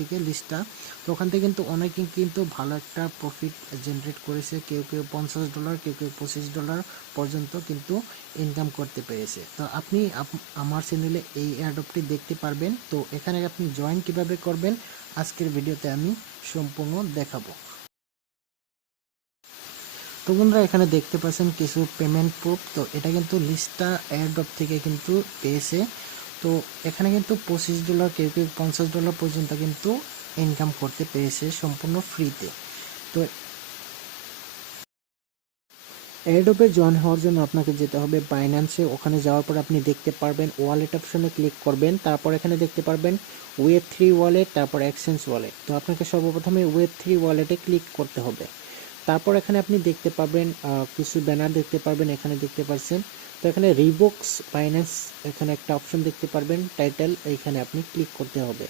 থেকে লিস্টটা। তো ওখান থেকে কিন্তু অনেকে কিন্তু ভালো একটা প্রফিট জেনারেট করেছে, কেউ কেউ $50, কেউ কেউ $25 পর্যন্ত কিন্তু ইনকাম করতে পেরেছে। তো আপনি আমার চ্যানেলে এই এয়ারড্রপটি দেখতে পারবেন। তো এখানে আপনি জয়েন কিভাবে করবেন আজকের ভিডিওতে আমি সম্পূর্ণ দেখাবো। তো বন্ধুরা এখানে দেখতে পাচ্ছেন কিছু পেমেন্ট প্রুফ। তো এটা কিন্তু লিস্টটা এয়ারড্রপ থেকে কিন্তু পেয়েছে। তো এখানে কিন্তু $25, কেউ কেউ $50 পর্যন্ত কিন্তু ইনকাম করতে পেরেছে সম্পূর্ণ ফ্রিতে। তো এয়ারড্রপে জয়েন হওয়ার জন্য আপনাকে যেতে হবে বাইন্যান্সে। ওখানে যাওয়ার পর আপনি দেখতে পারবেন ওয়ালেট অপশনে ক্লিক করবেন, তারপর এখানে দেখতে পারবেন Web3 ওয়ালেট, তারপর এক্সচেঞ্জ ওয়ালেট। তো আপনাকে সর্বপ্রথমে Web3 ওয়ালেটে ক্লিক করতে হবে। তারপর এখানে আপনি দেখতে পাবেন কিছু ব্যানার দেখতে পারবেন, এখানে দেখতে পাচ্ছেন। তো এখানে রিবক্স বাইন্যান্স এখানে একটা অপশন দেখতে পারবেন টাইটেল, এইখানে আপনি ক্লিক করতে হবে।